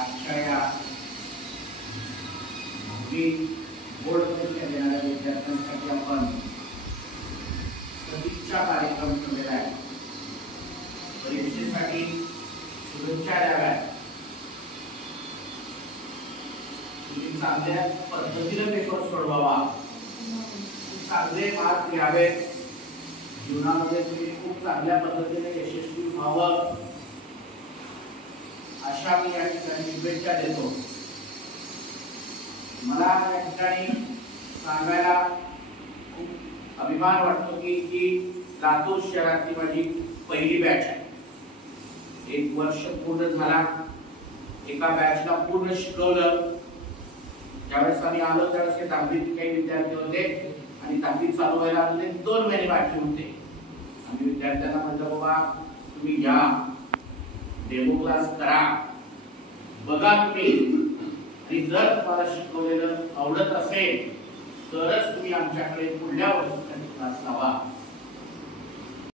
आजच्या या बोर्ड परीक्षा देणाऱ्या विद्यार्थ्यांसाठी आपण सदिच्छा कार्यक्रम ठेवलेला आहे। परीक्षेसाठी शुभेच्छा द्याव्यात, तुम्ही चांगल्या पद्धतीने पेपर सोडवावा, चांगले मार्क घ्यावेत, जीवनामध्ये तुम्ही खूप चांगल्या पद्धतीने यशस्वी व्हावं अशा मी या ठिकाणी शुभेच्छा देतो। मला या ठिकाणी सांगायला खूप अभिमान वाटतो की ही लातूर शहरातली माझी पहिली बॅच आहे। 1 वर्ष पूर्ण झाला, एका बॅचला पूर्ण शिकवलं। ज्यावेळेस आम्ही आलो त्यावेळेस 10वीत काही विद्यार्थी होते आणि 10वी चालू व्हायला अजून 2 महिने बाकी होते। आम्ही विद्यार्थ्यांना म्हटलं, बाबा तुम्ही या डेमो क्लास करा, बघा तुम्ही, आणि जर तुम्हाला शिकवलेलं आवडत असेल तरच तुम्ही आमच्याकडे पुढल्या वर्षासाठी क्लास लावा।